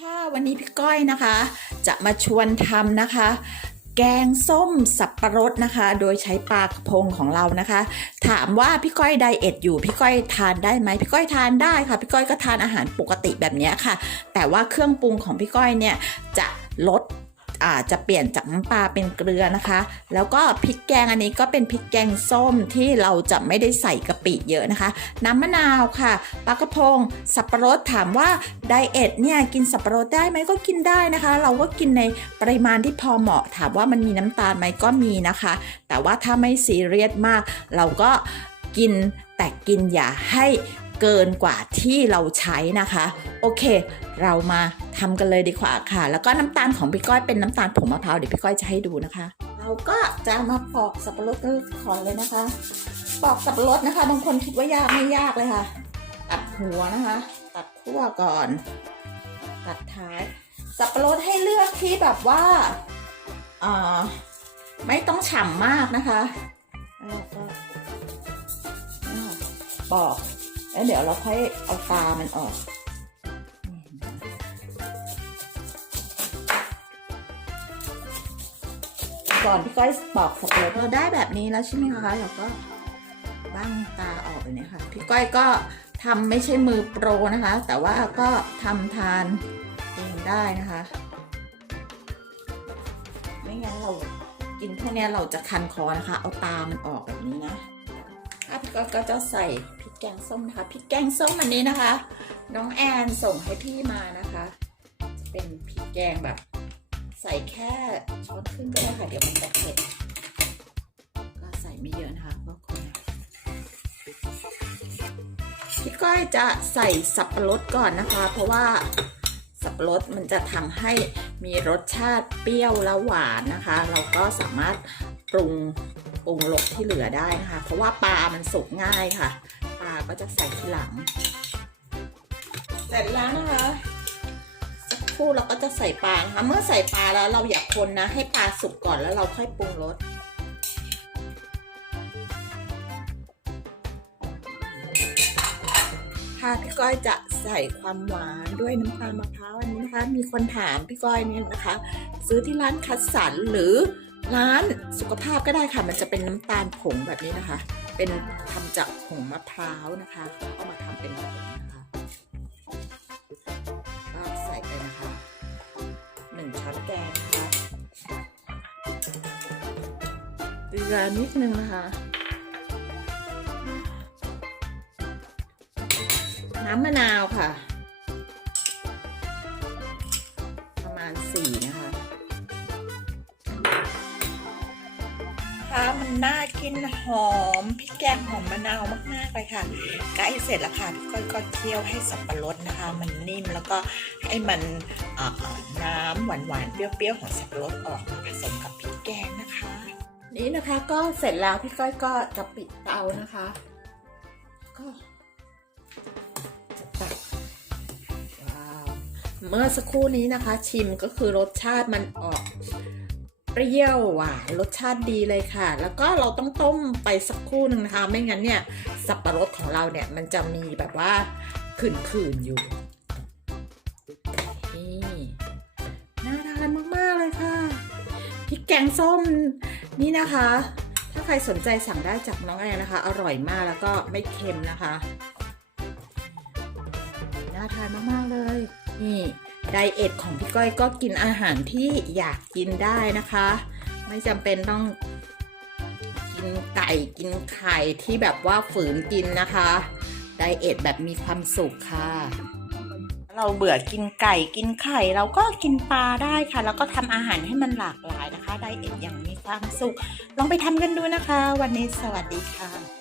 ค่ะวันนี้พี่ก้อยนะคะ จะมาชวนทำนะคะ แกงส้มสับปะรดนะคะ โดยใช้ปลากระพงของเรานะคะ ถามว่าพี่ก้อยไดเอทอยู่พี่ก้อยทานได้ไหมพี่ก้อยทานได้ค่ะ พี่ก้อยก็ทานอาหารปกติแบบนี้ค่ะ แต่ว่าเครื่องปรุงของพี่ก้อยเนี่ยจะลด อาจะเปลี่ยนจากน้ำปลาเป็นเกลือนะคะ แล้วก็พริกแกงอันนี้ก็เป็นพริกแกงส้มที่เราจะไม่ได้ใส่กะปิเยอะนะคะ น้ำมะนาวค่ะปลากระพง สับปะรดถามว่าไดเอทเนี่ยกินสับปะรดได้ไหมก็กินได้นะคะ เราก็กินในปริมาณที่พอเหมาะ ถามว่ามันมีน้ำตาลไหมก็มีนะคะ แต่ว่าถ้าไม่ซีเรียสมาก เราก็กินแต่กินอย่าให้ เกินกว่าที่เราใช้นะคะ โอเค เรามาทำกันเลยดีกว่าค่ะ แล้วก็น้ำตาลของพี่ก้อยเป็นน้ำตาลผงมะพร้าวเดี๋ยวพี่ก้อยจะให้ดูนะคะ เราก็จะมาปอกสับปะรดก่อนเลยนะคะ ปอกสับปะรดนะคะบางคนคิดว่ายากไม่ยากเลยค่ะ ตัดหัวนะคะ ตัดขั้วก่อน ตัดท้าย สับปะรดให้เลือกที่แบบว่าเอ่อไม่ต้องฉ่ำมากนะคะแล้วก็ปอก แล้วเดี๋ยวเราค่อยเอาตามันออก ก่อนพี่ก้อยปอกสับปะรดเราได้แบบนี้แล้วใช่ไหมคะเราก็บ้างตาออกเลยเนี่ยค่ะ พี่ก้อยก็ทำไม่ใช่มือโปรนะคะ แต่ว่าก็ทำทานเองได้นะคะ ไม่งั้นเรากินพวกนี้เราจะคันคอนะคะ เอาตามันออกแบบนี้นะ ก้อยก็จะใส่พริกแกงส้มนะคะพริกแกงส้มอันนี้นะคะ น้องแอนส่งให้พี่มานะคะ จะเป็นพริกแกงแบบ ใส่แค่ช้อนครึ่งก็ได้ค่ะ เดี๋ยวมันจะเผ็ดก็ใส่ไม่เยอะนะคะก็คนพี่ก้อยจะใส่สับปะรดก่อนนะคะ เพราะว่าสับปะรดมันจะทำให้มีรสชาติเปรี้ยวและหวานนะคะ เราก็สามารถปรุง ปรุงรสที่เหลือได้นะคะ เพราะว่าปลามันสุกง่ายค่ะ ปลาก็จะใส่ทีหลัง เสร็จแล้วนะคะสักครู่เราก็จะใส่ปลานะคะ เมื่อใส่ปลาแล้วเราอย่าคนนะ ให้ปลาสุกก่อนแล้วเราค่อยปรุงรสค่ะพี่ก้อยจะใส่ความหวานด้วยน้ำตาลมะพร้าวอันนี้นะคะ มีคนถามพี่ก้อยเนี่ยนะคะ ซื้อที่ร้านคัดสรรหรือ ร้านสุขภาพก็ได้ค่ะ มันจะเป็นน้ำตาลผงแบบนี้นะคะ เป็นทำจากผงมะพร้าวนะคะเขาเอามาทำเป็นผงนะคะก็ใส่ไปนะคะหนึ่งช้อนแกงนะคะเกลือนิดนึงนะคะ น้ำมะนาวค่ะ ประมาณสี่นะคะ นน่ากินหอมพริกแกงหอมมะนาวมากๆเลยค่ะใกล้เสร็จแล้วค่ะพี่ก้อยก็เคี่ยวให้สับปะรดนะคะ มันนิ่มแล้วก็ให้มันน้ำหวานๆเปรี้ยวๆของสับปะรดออกมาผสมกับพริกแกงนะคะ นี่นะคะก็เสร็จแล้วพี่ก้อยก็จะปิดเตานะคะ ก็ว้าวเมื่อสักครู่นี้นะคะ ชิมก็คือรสชาติมันออก เปรี้ยวหวานรสชาติดีเลยค่ะ แล้วก็เราต้องต้มไปสักครู่หนึ่งนะคะ ไม่งั้นเนี่ยสับปะรดของเราเนี่ยมันจะมีแบบว่าขื่นๆอยู่นี่น่าทานมากๆเลยค่ะพริกแกงส้มนี่นะคะ ถ้าใครสนใจสั่งได้จากน้องแอนนะคะ อร่อยมากแล้วก็ไม่เค็มนะคะ น่าทานมากๆเลยนี่ ไดเอทของพี่ก้อยก็กินอาหารที่อยากกินได้นะคะ ไม่จำเป็นต้องกินไก่กินไข่ที่แบบว่าฝืนกินนะคะ ไดเอทแบบมีความสุขค่ะ เราเบื่อกินไก่กินไข่ เราก็กินปลาได้ค่ะ แล้วก็ทำอาหารให้มันหลากหลายนะคะ ไดเอทอย่างมีความสุข ลองไปทำกันดูนะคะ วันนี้สวัสดีค่ะ